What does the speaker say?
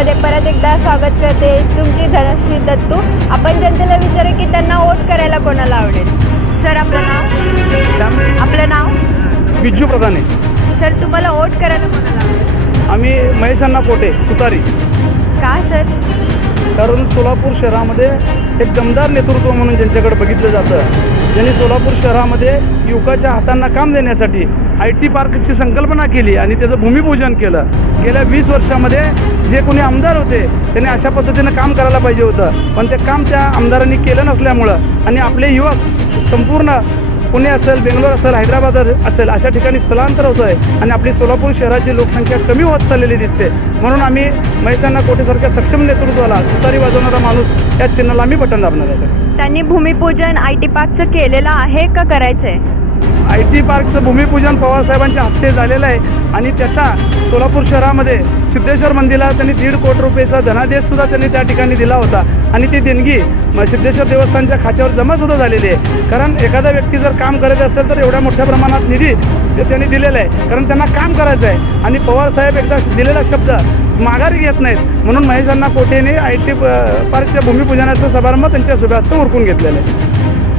न्यूजमध्ये परत एकदा स्वागत करते तुमची धनश्री दत्तू. आपण जनतेला विचारू की त्यांना वोट करायला कोणाला आवडेल. सर आपलं नाव बिज्जू प्रधाने. सर तुम्हाला वोट करायला कोणाला आवडेल. आम्ही महेशांना पोटे तुतारी. का सर. कारण सोलापूर शहरामध्ये एक दमदार नेतृत्व म्हणून ज्यांच्याकडे बघितलं जातं, ज्यांनी सोलापूर शहरामध्ये युवकाच्या हातांना काम देण्यासाठी IT पार्कची संकल्पना केली आणि त्याचं भूमिपूजन केलं. गेल्या 20 वर्षामध्ये जे कोणी आमदार होते त्यांनी अशा पद्धतीनं काम करायला पाहिजे होतं, पण ते काम त्या आमदारांनी केलं नसल्यामुळं आणि आपले युवक संपूर्ण पुणे असेल, बेंगलोर असेल, हैदराबाद असेल अशा ठिकाणी स्थलांतर होतं आहे आणि आपली सोलापूर शहराची लोकसंख्या कमी होत चाललेली दिसते. म्हणून आम्ही महेशांना कोटेसारख्या सक्षम नेतृत्वाला तुतारी वाजवणारा माणूस या चिन्हाला आम्ही बटन दाबणार आहे. त्यांनी भूमिपूजन IT पार्कचं केलेलं आहे का करायचं आहे. IT पार्कचं भूमिपूजन पवारसाहेबांच्या हस्ते झालेलं आहे आणि त्याचा सोलापूर शहरामध्ये सिद्धेश्वर मंदिराला त्यांनी 1.5 कोटी रुपयेचा धनादेशसुद्धा त्यांनी त्या ठिकाणी दिला होता आणि ती देणगी सिद्धेश्वर देवस्थानच्या खात्यावर जमासुद्धा झालेली आहे. कारण एखादा व्यक्ती जर काम करत असेल तर एवढ्या मोठ्या प्रमाणात निधी त्यांनी दिलेला आहे, कारण त्यांना काम करायचं आहे आणि पवारसाहेब एकदा दिलेला शब्द माघारी घेत नाहीत. म्हणून महेशांना कोटेने IT पार्कच्या भूमिपूजनाचा समारंभ त्यांच्या शुभास्ते उरकून घेतलेला आहे.